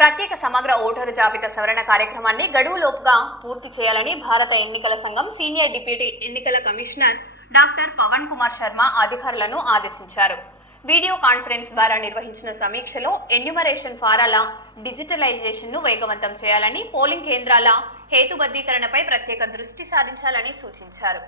ప్రత్యేక సమగ్ర ఓటరు జాబితా సవరణ కార్యక్రమాన్ని గడువులోపుగా పూర్తి చేయాలని భారత ఎన్నికల సంఘం సీనియర్ డిప్యూటీ ఎన్నికల కమిషనర్ డాక్టర్ పవన్ కుమార్ శర్మ అధికారులను ఆదేశించారు. వీడియో కాన్ఫరెన్స్ ద్వారా నిర్వహించిన సమీక్షలో ఎన్యూమరేషన్ ఫారాల డిజిటలైజేషన్ను వేగవంతం చేయాలని, పోలింగ్ కేంద్రాల హేతుబద్ధీకరణపై ప్రత్యేక దృష్టి సారించాలని సూచించారు.